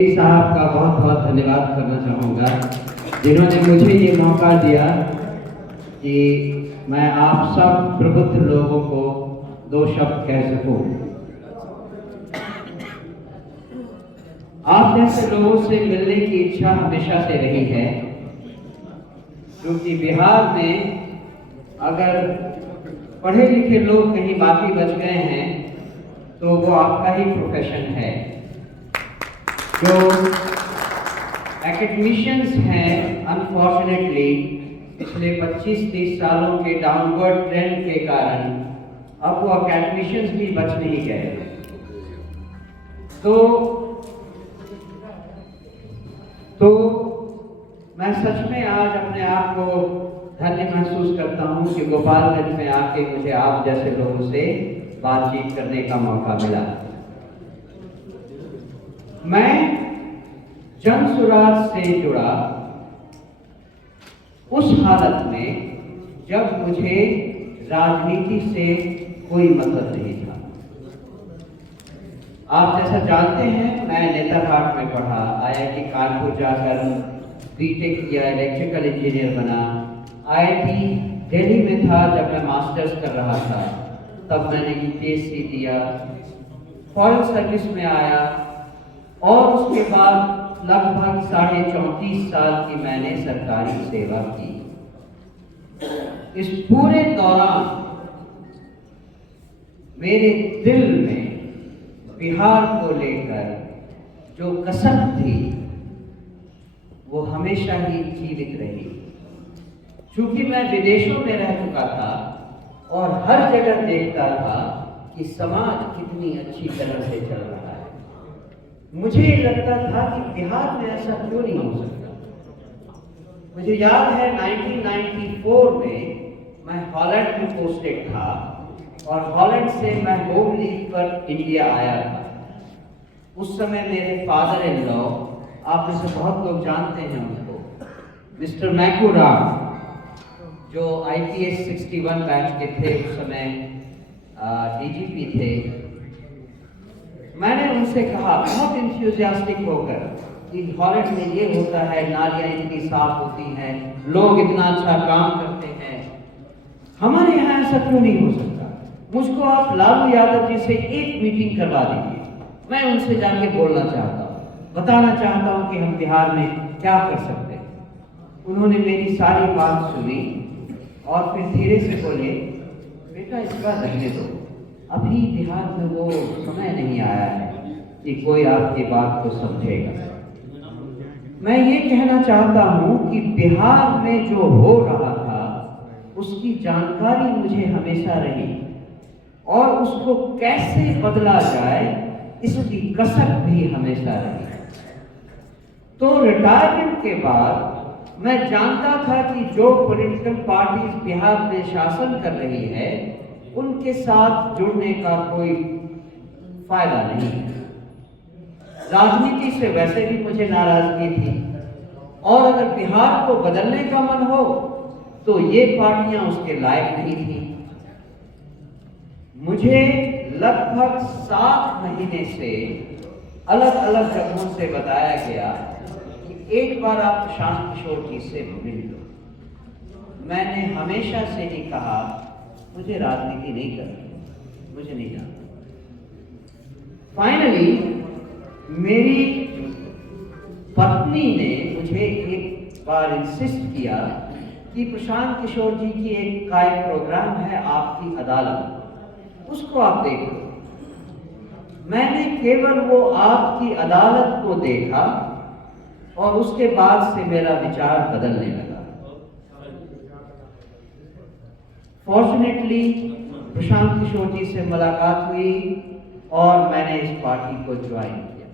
साहब का बहुत बहुत धन्यवाद करना चाहूँगा जिन्होंने मुझे ये मौका दिया कि मैं आप सब प्रबुद्ध लोगों को दो शब्द कह सकूं। आप जैसे लोगों से मिलने की इच्छा हमेशा से रही है, क्योंकि बिहार में अगर पढ़े लिखे लोग कहीं बाकी बच गए हैं तो वो आपका ही प्रोफेशन है। जो एकेडमिशियंस हैं, अनफॉर्चुनेटली पिछले 25-30 सालों के डाउनवर्ड ट्रेंड के कारण अब वो एकेडमिशियंस भी बच नहीं गए। तो मैं सच में आज अपने आप को धन्य महसूस करता हूँ कि गोपालगंज में आके मुझे आप जैसे लोगों से बातचीत करने का मौका मिला। मैं जनसुराज से जुड़ा उस हालत में जब मुझे राजनीति से कोई मतलब नहीं था। आप जैसा जानते हैं, मैं नेताघाट में पढ़ा, IIT कानपुर जाकर बीटेक किया, इलेक्ट्रिकल इंजीनियर बना। IIT दिल्ली में था जब मैं मास्टर्स कर रहा था, तब मैंने UPSC दिया, फॉरेन सर्विस में आया और उसके बाद लगभग 34.5 साल की मैंने सरकारी सेवा की। इस पूरे दौरान मेरे दिल में बिहार को लेकर जो कसक थी वो हमेशा ही जीवित रही। चूंकि मैं विदेशों में रह चुका था और हर जगह देखता था कि समाज कितनी अच्छी तरह से चल रहा है, मुझे लगता था कि बिहार में ऐसा क्यों नहीं हो सकता। मुझे याद है 1994 में मैं हॉलैंड में पोस्टेड था और हॉलैंड से मैं होम लीव पर इंडिया आया था। उस समय मेरे फादर इन लॉ, आप में से बहुत लोग जानते हैं उनको, मिस्टर मैकू राव, जो IPS 61 बैच के थे, उस समय DGP थे। मैंने उनसे कहा बहुत इंथुसियास्टिक होकर कि हॉलैंड में ये होता है, नालियाँ इतनी साफ होती हैं, लोग इतना अच्छा काम करते हैं, हमारे यहाँ ऐसा क्यों नहीं हो सकता। मुझको आप लालू यादव जी से एक मीटिंग करवा दीजिए, मैं उनसे जाके बोलना चाहता हूँ, बताना चाहता हूँ कि हम बिहार में क्या कर सकते हैं। उन्होंने मेरी सारी बात सुनी और फिर धीरे से बोले, बेटा इसका रहने दो, अभी बिहार में वो समय नहीं आया है कि कोई आपकी बात को समझेगा। मैं ये कहना चाहता हूँ कि बिहार में जो हो रहा था उसकी जानकारी मुझे हमेशा रही और उसको कैसे बदला जाए इसकी कसक भी हमेशा रही। तो रिटायरमेंट के बाद मैं जानता था कि जो पॉलिटिकल पार्टीज बिहार में शासन कर रही है उनके साथ जुड़ने का कोई फायदा नहीं है। राजनीति से वैसे भी मुझे नाराजगी थी और अगर बिहार को बदलने का मन हो तो ये पार्टियां उसके लायक नहीं थी। मुझे लगभग 7 महीने से अलग अलग जगहों से बताया गया कि एक बार आप प्रशांत किशोर जी से मिल लो। मैंने हमेशा से ही कहा मुझे राजनीति नहीं करनी, मुझे नहीं जानना। फाइनली मेरी पत्नी ने मुझे एक बार इंसिस्ट किया कि प्रशांत किशोर जी की एक प्रोग्राम है आपकी अदालत, उसको आप देख लो। मैंने केवल वो आपकी अदालत को देखा और उसके बाद से मेरा विचार बदलने लगा। फॉर्चुनेटली प्रशांत किशोर जी से मुलाकात हुई और मैंने इस पार्टी को ज्वाइन किया।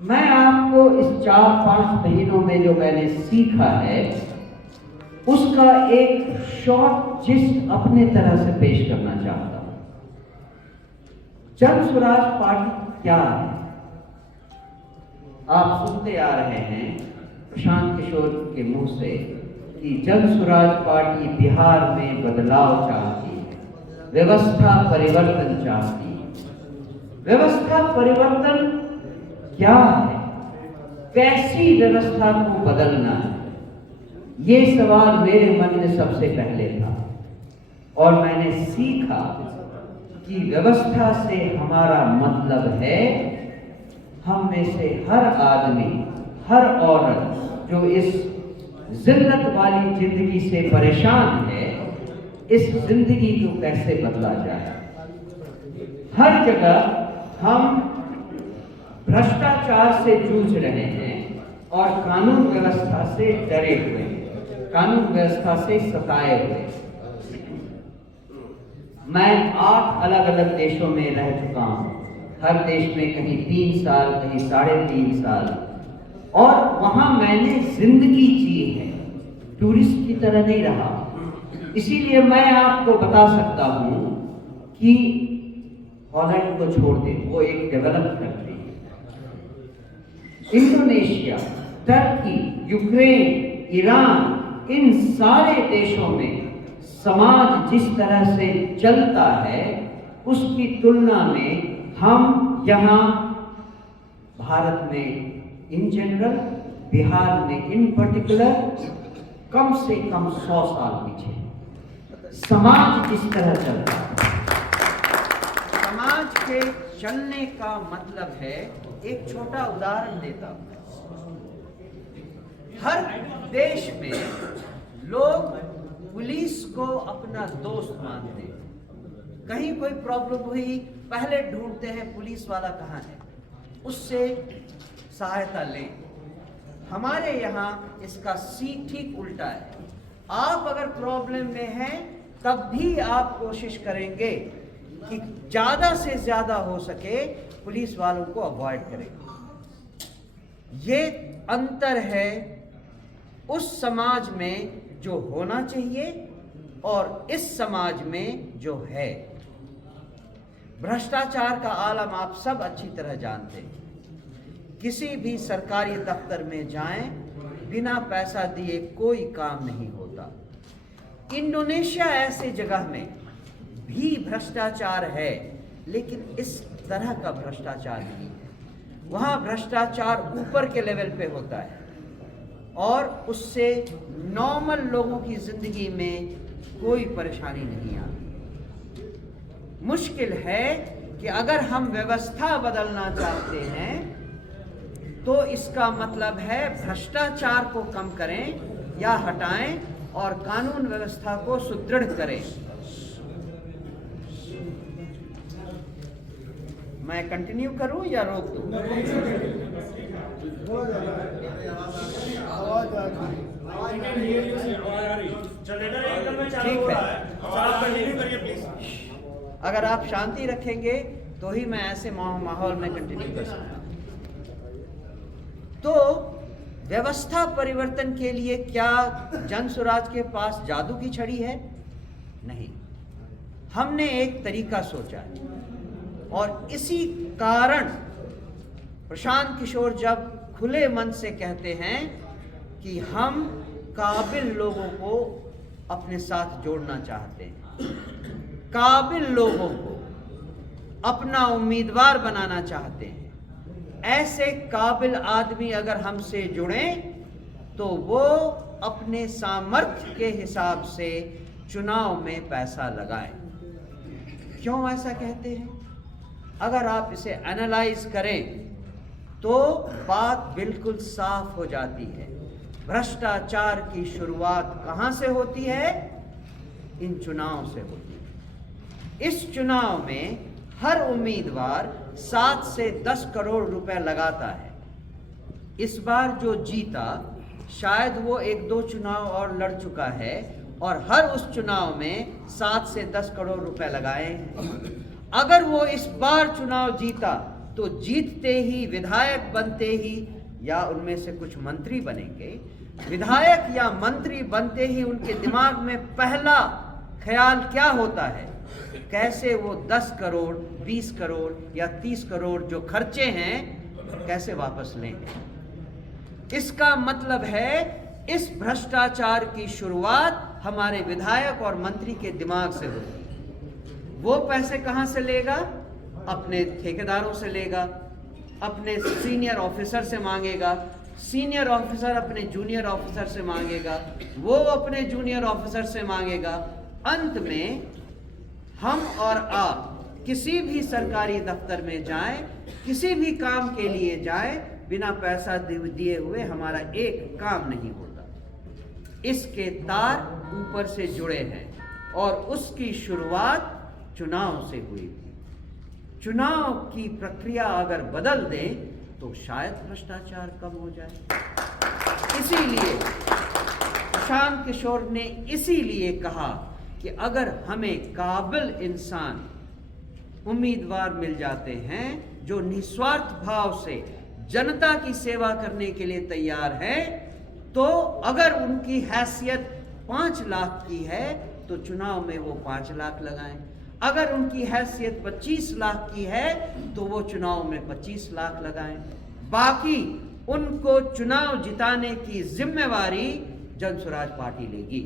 मैं आपको इस 4-5 महीनों में जो मैंने सीखा है उसका एक शॉर्ट जिस्ट अपने तरह से पेश करना चाहता हूं। जन स्वराज पार्टी क्या है? आप सुनते आ रहे हैं प्रशांत किशोर के मुंह से कि जन स्वराज पार्टी बिहार में बदलाव चाहती है, व्यवस्था परिवर्तन चाहती है। व्यवस्था परिवर्तन क्या है, कैसी व्यवस्था को बदलना है, ये सवाल मेरे मन में सबसे पहले था। और मैंने सीखा कि व्यवस्था से हमारा मतलब है हम में से हर आदमी, हर औरत जो इस जिल्लत वाली जिंदगी से परेशान है, इस जिंदगी को कैसे बदला जाए। हर जगह हम भ्रष्टाचार से जूझ रहे हैं और कानून व्यवस्था से डरे हुए हैं, कानून व्यवस्था से सताए हुए हैं। मैं 8 अलग अलग देशों में रह चुका हूं, हर देश में कहीं 3 साल, कहीं 3.5 साल, और वहां मैंने जिंदगी जी है, टूरिस्ट की तरह नहीं रहा। इसीलिए मैं आपको बता सकता हूं कि हॉलैंड को छोड़ दे, वो एक डेवलप्ड कंट्री है। इंडोनेशिया, टर्की, यूक्रेन, ईरान, इन सारे देशों में समाज जिस तरह से चलता है उसकी तुलना में हम यहाँ भारत में इन जनरल, बिहार में इन पर्टिकुलर कम से कम 100 साल पीछे। समाज जिस तरह चलता है, समाज के चलने का मतलब है, एक छोटा उदाहरण देता हूं। हर देश में लोग पुलिस को अपना दोस्त मानते हैं। कहीं कोई प्रॉब्लम हुई, पहले ढूंढते हैं पुलिस वाला कहाँ है, उससे सहायता लें। हमारे यहाँ इसका ठीक उल्टा है। आप अगर प्रॉब्लम में हैं तब भी आप कोशिश करेंगे कि ज़्यादा से ज़्यादा हो सके पुलिस वालों को अवॉइड करें। ये अंतर है उस समाज में जो होना चाहिए और इस समाज में जो है। भ्रष्टाचार का आलम आप सब अच्छी तरह जानते हैं। किसी भी सरकारी दफ्तर में जाएं, बिना पैसा दिए कोई काम नहीं होता। इंडोनेशिया ऐसे जगह में भी भ्रष्टाचार है, लेकिन इस तरह का भ्रष्टाचार नहीं है। वहाँ भ्रष्टाचार ऊपर के लेवल पे होता है और उससे नॉर्मल लोगों की जिंदगी में कोई परेशानी नहीं आती। मुश्किल है कि अगर हम व्यवस्था बदलना चाहते हैं तो इसका मतलब है भ्रष्टाचार को कम करें या हटाएं और कानून व्यवस्था को सुदृढ़ करें। मैं कंटिन्यू करूं या रोक दूं? ठीक है, अगर आप शांति रखेंगे तो ही मैं ऐसे माहौल में कंटिन्यू कर सकता हूं। तो व्यवस्था परिवर्तन के लिए क्या जन स्वराज के पास जादू की छड़ी है? नहीं। हमने एक तरीका सोचा है और इसी कारण प्रशांत किशोर जब खुले मन से कहते हैं कि हम काबिल लोगों को अपने साथ जोड़ना चाहते हैं, काबिल लोगों को अपना उम्मीदवार बनाना चाहते हैं, ऐसे काबिल आदमी अगर हमसे जुड़ें तो वो अपने सामर्थ्य के हिसाब से चुनाव में पैसा लगाएं। क्यों ऐसा कहते हैं? अगर आप इसे एनालाइज करें तो बात बिल्कुल साफ हो जाती है। भ्रष्टाचार की शुरुआत कहां से होती है? इन चुनाव से होती है। इस चुनाव में हर उम्मीदवार 7 से 10 करोड़ रुपए लगाता है। इस बार जो जीता शायद वो 1-2 चुनाव और लड़ चुका है और हर उस चुनाव में 7 से 10 करोड़ रुपए लगाए हैं। अगर वो इस बार चुनाव जीता तो जीतते ही, विधायक बनते ही या उनमें से कुछ मंत्री बनेंगे, विधायक या मंत्री बनते ही उनके दिमाग में पहला ख्याल क्या होता है? कैसे वो 10 करोड़, 20 करोड़ या 30 करोड़ जो खर्चे हैं कैसे वापस लेंगे। इसका मतलब है इस भ्रष्टाचार की शुरुआत हमारे विधायक और मंत्री के दिमाग से होगी। वो पैसे कहां से लेगा? अपने ठेकेदारों से लेगा, अपने सीनियर ऑफिसर से मांगेगा, सीनियर ऑफिसर अपने जूनियर ऑफिसर से मांगेगा, वो अपने जूनियर ऑफिसर से मांगेगा। अंत में हम और आप किसी भी सरकारी दफ्तर में जाएं, किसी भी काम के लिए जाएं, बिना पैसा दिए हुए हमारा एक काम नहीं होता। इसके तार ऊपर से जुड़े हैं और उसकी शुरुआत चुनाव से हुई थी। चुनाव की प्रक्रिया अगर बदल दें तो शायद भ्रष्टाचार कम हो जाए। इसीलिए प्रशांत किशोर ने इसीलिए कहा कि अगर हमें काबिल इंसान उम्मीदवार मिल जाते हैं जो निस्वार्थ भाव से जनता की सेवा करने के लिए तैयार है, तो अगर उनकी हैसियत 5 लाख की है तो चुनाव में वो 5 लाख लगाएं। अगर उनकी हैसियत 25 लाख की है तो वो चुनाव में 25 लाख लगाएं। बाकी उनको चुनाव जिताने की जिम्मेवारी जनसुराज पार्टी लेगी।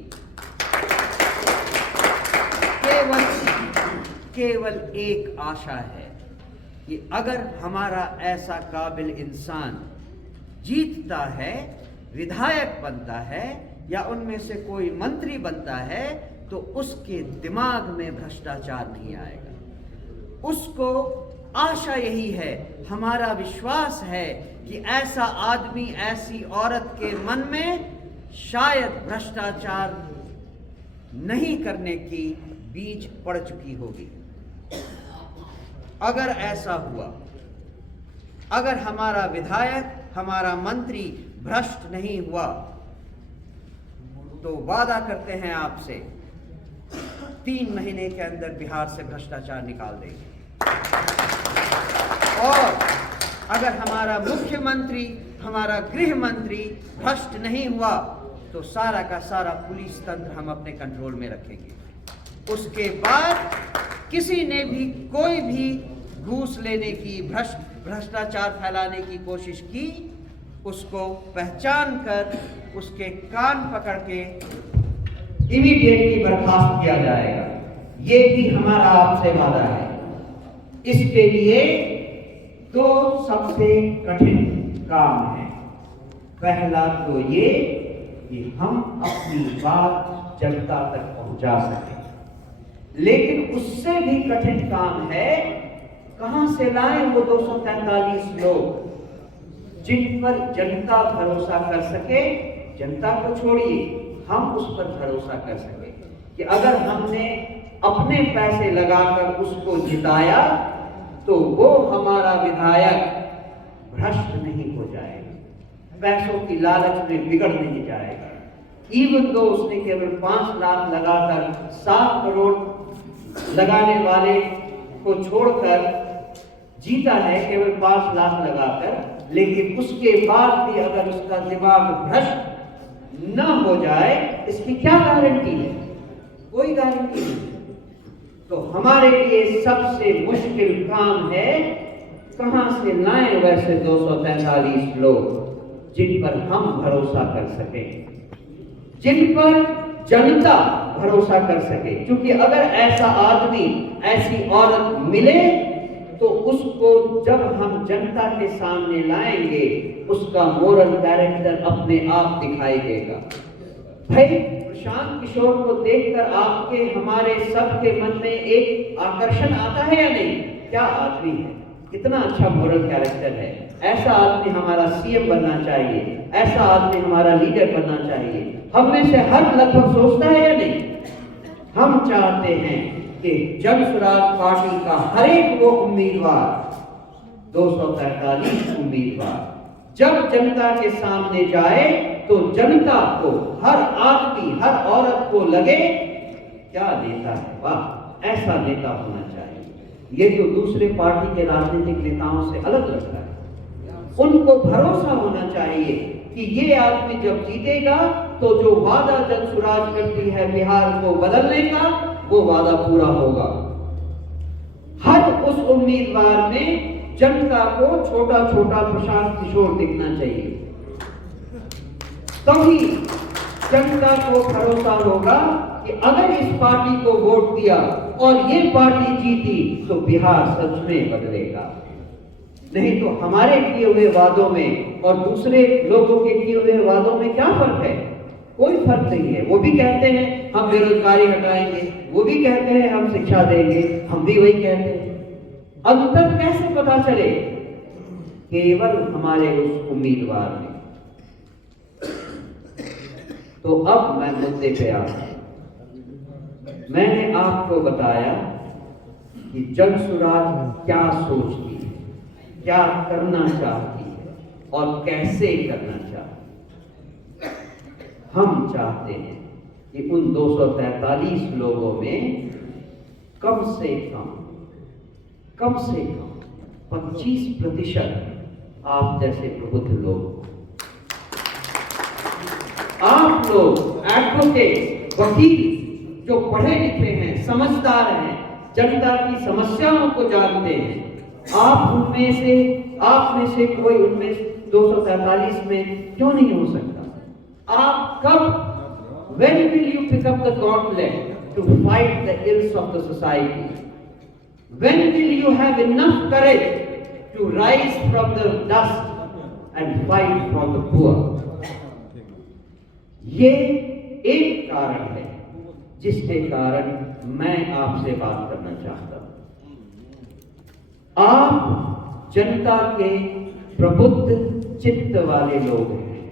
केवल एक आशा है कि अगर हमारा ऐसा काबिल इंसान जीतता है, विधायक बनता है या उनमें से कोई मंत्री बनता है, तो उसके दिमाग में भ्रष्टाचार नहीं आएगा। उसको आशा यही है, हमारा विश्वास है कि ऐसा आदमी, ऐसी औरत के मन में शायद भ्रष्टाचार नहीं करने की बीज पड़ चुकी होगी। अगर ऐसा हुआ, अगर हमारा विधायक, हमारा मंत्री भ्रष्ट नहीं हुआ, तो वादा करते हैं आपसे 3 महीने के अंदर बिहार से भ्रष्टाचार निकाल देंगे। और अगर हमारा मुख्यमंत्री, हमारा गृह मंत्री भ्रष्ट नहीं हुआ, तो सारा का सारा पुलिस तंत्र हम अपने कंट्रोल में रखेंगे। उसके बाद किसी ने भी कोई भी घूस लेने की, भ्रष्टाचार फैलाने की कोशिश की, उसको पहचान कर उसके कान पकड़ के इमीडिएटली बर्खास्त किया जाएगा। ये भी हमारा आपसे वादा है। इसके लिए 2 सबसे कठिन काम है। पहला तो ये कि हम अपनी बात जनता तक पहुंचा सकें, लेकिन उससे भी कठिन काम है कहां से लाएं वो 243 लोग जिन पर जनता भरोसा कर सके। जनता को छोड़िए, हम उस पर भरोसा कर सके कि अगर हमने अपने पैसे लगाकर उसको जिताया तो वो हमारा विधायक भ्रष्ट नहीं हो जाएगा, पैसों की लालच में बिगड़ नहीं जाएगा। इवन दो उसने केवल 5 लाख लगाकर 7 करोड़ लगाने वाले को छोड़कर जीता है, केवल 5 लाख लगाकर, लेकिन उसके बाद भी अगर उसका दिमाग भ्रष्ट न हो जाए, इसकी क्या गारंटी है? कोई गारंटी नहीं। तो हमारे लिए सबसे मुश्किल काम है कहां से लाएं वैसे 243 लोग जिन पर हम भरोसा कर सके, जिन पर जनता भरोसा कर सके। क्योंकि अगर ऐसा आदमी, ऐसी औरत मिले तो उसको जब हम जनता के सामने लाएंगे, उसका मोरल कैरेक्टर अपने आप दिखाई देगा। भाई, प्रशांत किशोर को देखकर आपके, हमारे सबके मन में एक आकर्षण आता है या नहीं? क्या आदमी है, कितना अच्छा मोरल कैरेक्टर है, ऐसा आदमी हमारा सीएम बनना चाहिए, ऐसा आदमी हमारा लीडर बनना चाहिए। हम में से हर लगभग सोचता है या नहीं? हम चाहते हैं कि जनसुराज पार्टी का हर एक वो उम्मीदवार, 243 उम्मीदवार जब जनता के सामने जाए तो जनता को, हर आदमी, हर औरत को लगे क्या नेता है, वाह, ऐसा नेता होना चाहिए। ये तो दूसरे पार्टी के राजनीतिक नेताओं से अलग लगता है। उनको भरोसा होना चाहिए कि ये आदमी जब जीतेगा तो जो वादा जनसुराज करती है बिहार को बदलने का, वो वादा पूरा होगा। हर उस उम्मीदवार में जनता को छोटा छोटा प्रशांत किशोर दिखना चाहिए, तभी जनता को भरोसा होगा कि अगर इस पार्टी को वोट दिया और ये पार्टी जीती तो बिहार सच में बदलेगा। नहीं तो हमारे किए हुए वादों में और दूसरे लोगों के किए हुए वादों में क्या फर्क है? कोई फर्क नहीं है। वो भी कहते हैं हम बेरोजगारी हटाएंगे, वो भी कहते हैं हम शिक्षा देंगे, हम भी वही कहते हैं। अंतर कैसे पता चले? केवल हमारे उस उम्मीदवार में। तो अब मैं मुद्दे पे आता हूं। मैंने आपको बताया कि जन सुराज क्या सोचती है, क्या करना चाहती है और कैसे करना चाहती है। हम चाहते हैं कि उन 243 लोगों में कम से कम 25% आप जैसे प्रबुद्ध लोग, आप लोग एडवोकेट, वकील जो पढ़े लिखे हैं, समझदार हैं, जनता की समस्याओं को जानते हैं, आप में से कोई उनमें 243 में क्यों नहीं हो सकता? आप कब, when will you pick up the gauntlet to fight the ills of the society? When will you have enough courage to rise from the dust and fight for the poor? ये एक कारण है जिसके कारण मैं आपसे बात करना चाहता हूं। आप जनता के प्रबुद्ध चित्त वाले लोग हैं।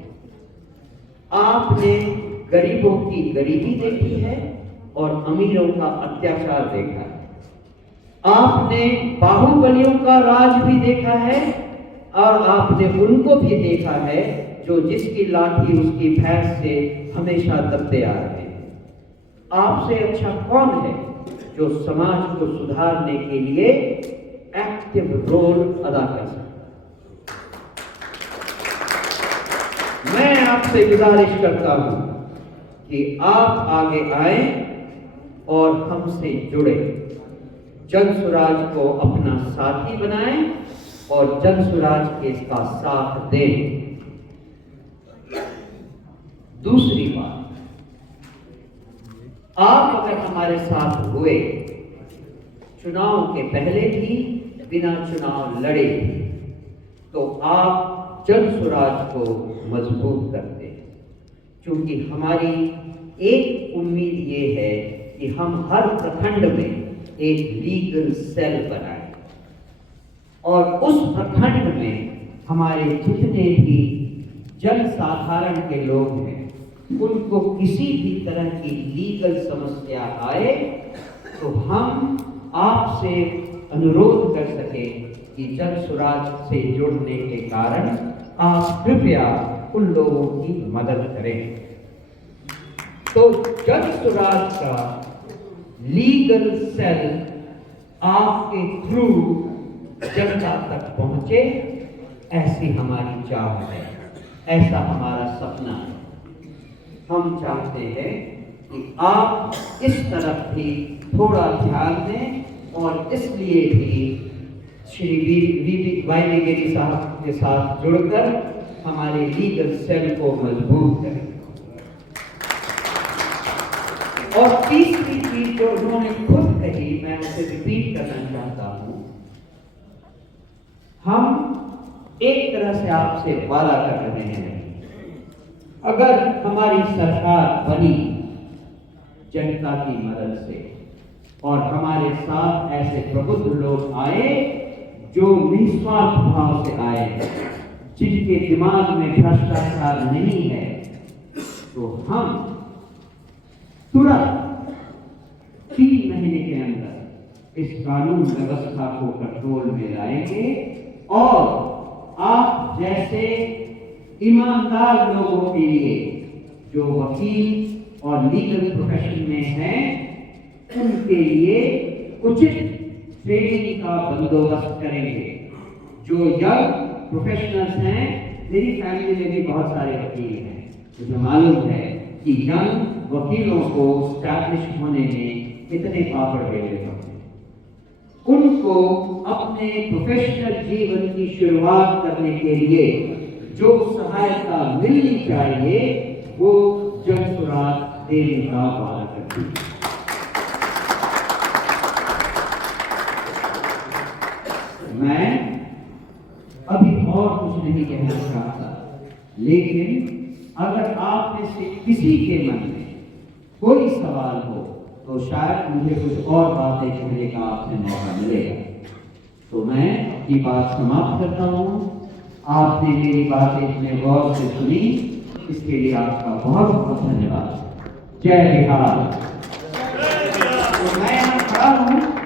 आपने गरीबों की गरीबी देखी है और अमीरों का अत्याचार देखा है। आपने बाहुबलियों का राज भी देखा है और आपने उनको भी देखा है जो जिसकी लाठी उसकी भैंस से हमेशा दबते आ रहे हैं। आपसे अच्छा कौन है जो समाज को सुधारने के लिए एक्टिव रोल अदा कर सकता है? मैं आपसे गुजारिश करता हूं कि आप आगे आए और हमसे जुड़े, जन सुराज को अपना साथी बनाएं और जन सुराज के इसका साथ दें। दूसरी बात, आप अगर हमारे साथ हुए, चुनाव के पहले भी बिना चुनाव लड़े भी, तो आप जन सुराज को मजबूत करते हैं। क्योंकि हमारी एक उम्मीद ये है कि हम हर प्रखंड में एक लीगल सेल बनाएं और उस प्रखंड में हमारे जितने भी जन साधारण के लोग हैं, उनको किसी भी तरह की लीगल समस्या आए तो हम आपसे अनुरोध कर सके कि जन सुराज से जुड़ने के कारण आप कृपया उन लोगों की मदद करें। तो जन सुराज का लीगल सेल आपके थ्रू जनता तक पहुंचे, ऐसी हमारी चाह है, ऐसा हमारा सपना है। हम चाहते हैं कि आप इस तरफ भी थोड़ा ध्यान दें और इसलिए भी श्री वाई गिरी साहब के साथ जुड़कर हमारे लीगल सेल को मजबूत करें। और तीसरी चीज जो उन्होंने खुद कही, मैं उसे रिपीट करना चाहता हूं। हम एक तरह से आपसे वादा कर रहे हैं, अगर हमारी सरकार बनी जनता की मदद से और हमारे साथ ऐसे प्रबुद्ध लोग आए जो निस्वार्थ भाव से आए हैं, जिनके दिमाग में भ्रष्टाचार नहीं है, तो हम तुरंत 3 महीने के अंदर इस कानून व्यवस्था को कंट्रोल में लाएंगे और आप जैसे ईमानदार लोगों के लिए जो वकील और लीगल प्रोफेशन में हैं, उनके लिए उचित ट्रेनिंग का बंदोबस्त करेंगे। जो यंग प्रोफेशनल्स हैं, मेरी फैमिली में भी बहुत सारे वकील हैं, मुझे मालूम है कि यंग वकीलों को स्टैब्लिश होने में कितने पापड़ बेले पड़ते हैं। उनको अपने प्रोफेशनल जीवन की शुरुआत करने के लिए जो सहायता मिलनी चाहिए वो जन सुराज देने का वादा करती है। मैं नहीं कहना चाहता, लेकिन अगर आप में से किसी के मन में कोई सवाल हो तो शायद मुझे कुछ और बातें कहने का आपसे मौका मिलेगा। तो मैं अपनी बात समाप्त करता हूँ। आपने मेरी बातें इतने गौर से सुनी, इसके लिए आपका बहुत बहुत धन्यवाद। जय बिहार। तो मैं यहाँ खड़ा हूँ